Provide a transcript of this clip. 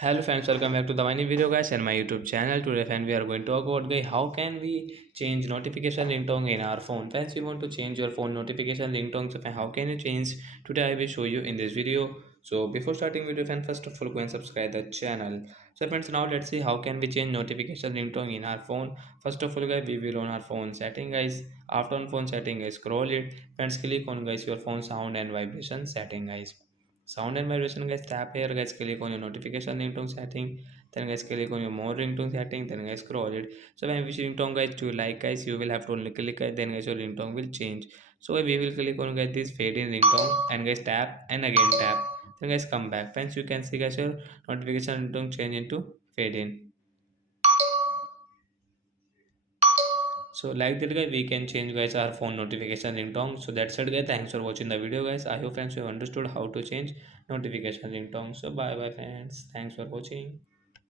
Hello friends, welcome back to the new video guys and my YouTube channel. Today friend we are going to talk about guys how can we change notification ringtone in our phone. Friends, you want to change your phone notification ringtone, so how can you change? Today I will show you in this video. So before starting video friend, first of all go and subscribe the channel. So friends, now let's see how can we change notification ringtone in our phone. First of all guys, we will on our phone setting guys. After on phone setting guys, scroll it. Friends, click on guys your phone sound and vibration setting guys. Sound and vibration guys, tap here guys, click on your notification ringtone setting, then guys click on your more ringtone setting, then guys scroll it. So when which ringtone guys to like guys, you will have to only click it, then guys your ringtone will change. So we will click on guys this fade in ringtone and guys tap and again tap, then guys come back. Friends, you can see guys your notification ringtone change into fade in. So like that guys, we can change guys our phone notification ringtone. So that's it guys, thanks for watching the video guys. I hope friends you have understood how to change notification ringtone. So bye bye friends, thanks for watching.